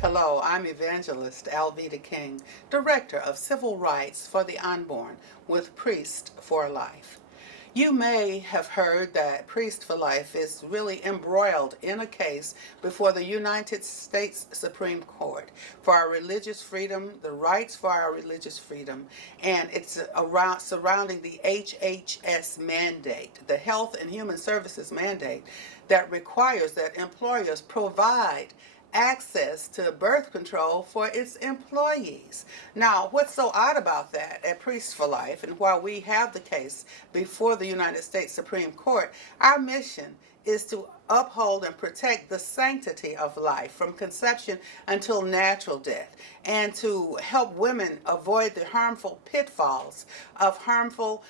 Hello, I'm Evangelist Alveda King, Director of Civil Rights for the Unborn with Priest for Life. You may have heard that Priest for Life is really embroiled in a case before the United States Supreme Court for our religious freedom, the rights for our religious freedom, and it's around surrounding the HHS mandate, the Health and Human Services mandate that requires that employers provide access to birth control for its employees. Now, what's so odd about that at Priests for Life, and while we have the case before the United States Supreme Court, our mission is to uphold and protect the sanctity of life from conception until natural death, and to help women avoid the harmful pitfalls of harmful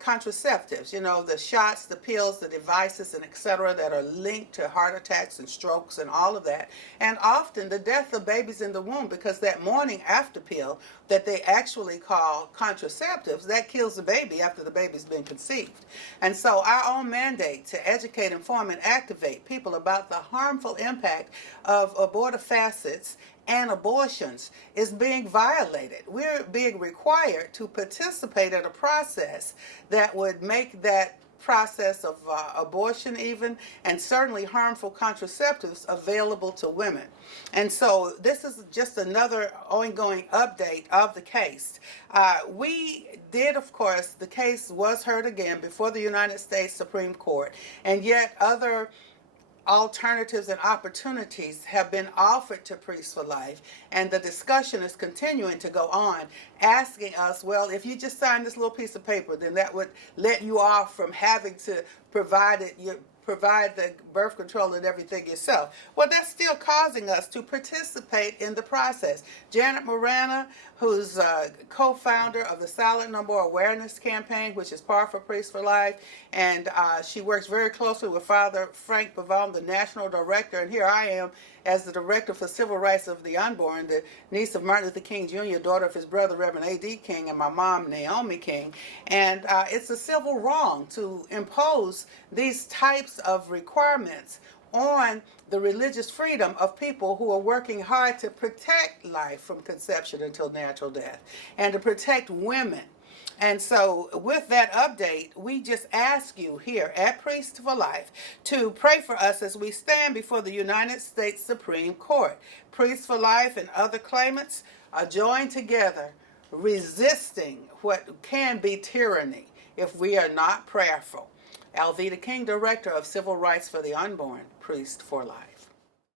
contraceptives, the shots, the pills, the devices, and etc. that are linked to heart attacks and strokes and all of that. And often the death of babies in the womb, because that morning after pill that they actually call contraceptives, that kills the baby after the baby's been conceived. And so our own mandate to educate, inform, and activate people about the harmful impact of abortifacients and abortions is being violated. We're being required to participate in a process that would make that process of abortion even, and certainly harmful contraceptives, available to women. And so this is just another ongoing update of the case. We did, of course, the case was heard again before the United States Supreme Court, and yet other alternatives and opportunities have been offered to Priests for Life, and the discussion is continuing to go on, asking us, well, if you just sign this little piece of paper, then that would let you off from having to provide the birth control and everything yourself. Well, that's still causing us to participate in the process. Janet Morana, who's co-founder of the Silent No More Awareness Campaign, which is part for Priests for Life, and she works very closely with Father Frank Pavone, the national director, and here I am as the director for Civil Rights of the Unborn, the niece of Martin Luther King Jr., daughter of his brother Reverend A.D. King, and my mom Naomi King. And it's a civil wrong to impose these types of requirements on the religious freedom of people who are working hard to protect life from conception until natural death, and to protect women. And so with that update, we just ask you here at Priests for Life to pray for us as we stand before the United States Supreme Court. Priests for Life and other claimants are joined together, resisting what can be tyranny if we are not prayerful. Alveda King, Director of Civil Rights for the Unborn, Priest for Life.